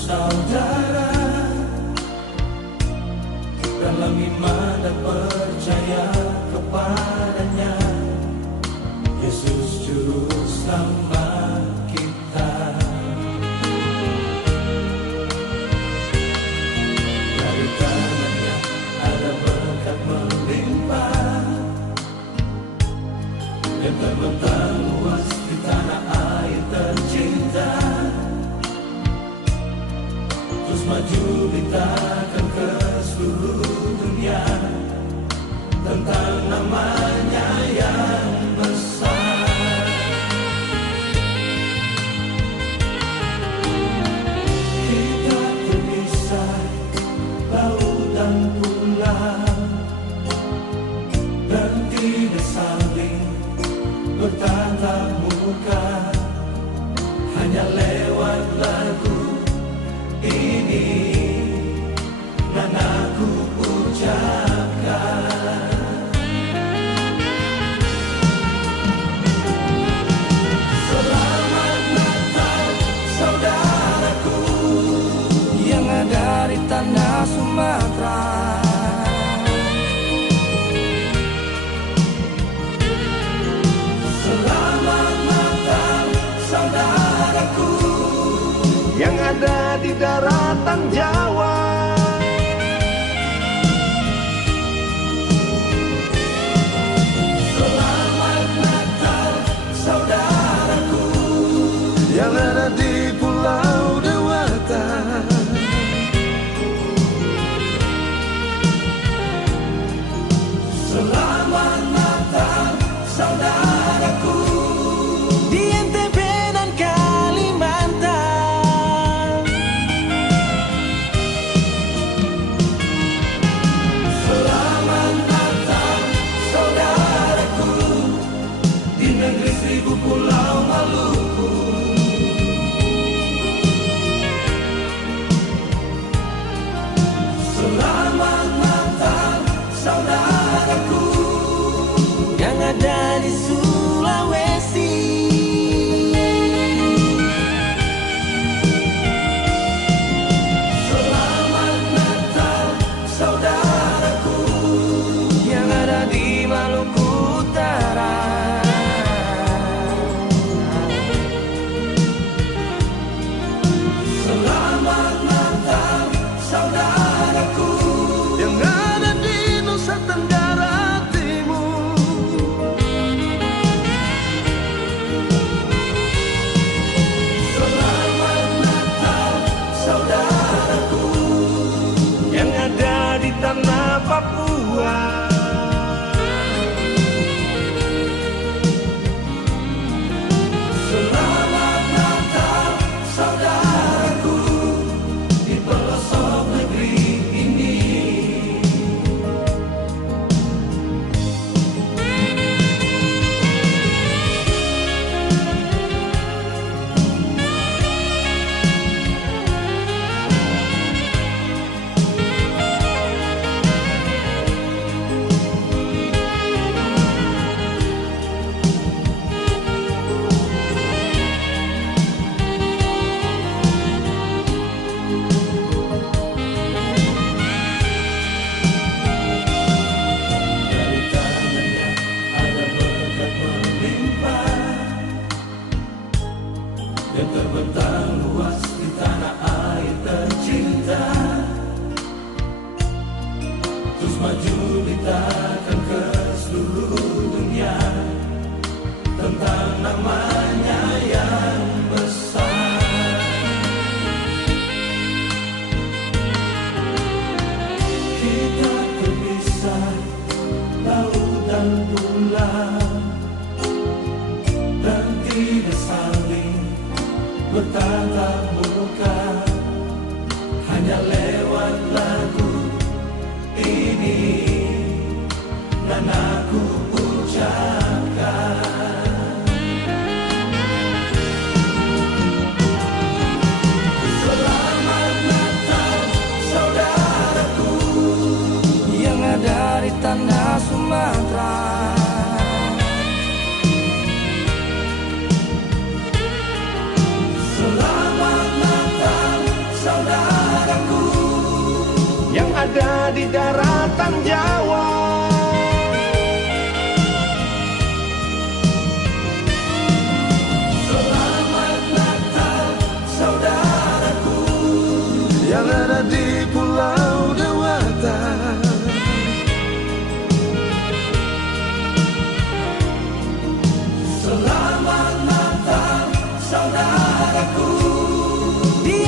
saudara dalam iman dan percaya kepadanya, Yesus Juru Selamat kita. Dari tangannya ada berkat melimpah yang terbentang luas di tanah air tercinta. Terus maju beritakan ke seluruh dunia tentang namanya yang besar. Kita terpisah laut dan pulau, dan tidak saling bertatap muka, hanya lewat lagu ini nan aku ucapkan. Selamat Natal saudaraku yang ada di tanah Sumatera. Selamat Natal saudaraku yang ada di daratan Jawa. Selamat Natal saudaraku yang ada di Pulau Dewata. Selamat Natal saudaraku di NTB dan Kalimantan. Selamat Natal saudaraku di negeri 1000 pulau Maluku. Selamat Natal saudaraku yang ada di Sulawesi. Selamat Natal saudaraku yang ada di Maluku Utara. Selamat Natal saudaraku yang ada di Nusa Tenggara Timur. Selamat Natal saudaraku yang ada di tanah Papua. Selamat Natal saudaraku di pelosok negeri ini. Dari tangannya ada berkat melimpah yang terbentang luas di tanah air tercinta. Terus maju beritakan ke seluruh dunia tentang namanya yang besar. Kita terpisah laut dan pulau, dan tidak saling bertatap muka, hanya lewat lagu ini dan aku ucapkan. Selamat Natal saudaraku yang ada di tanah Sumatera. Selamat Natal ada di daratan Jawa. Selamat Natal saudaraku yang ada di Pulau Dewata. Selamat Natal saudaraku Di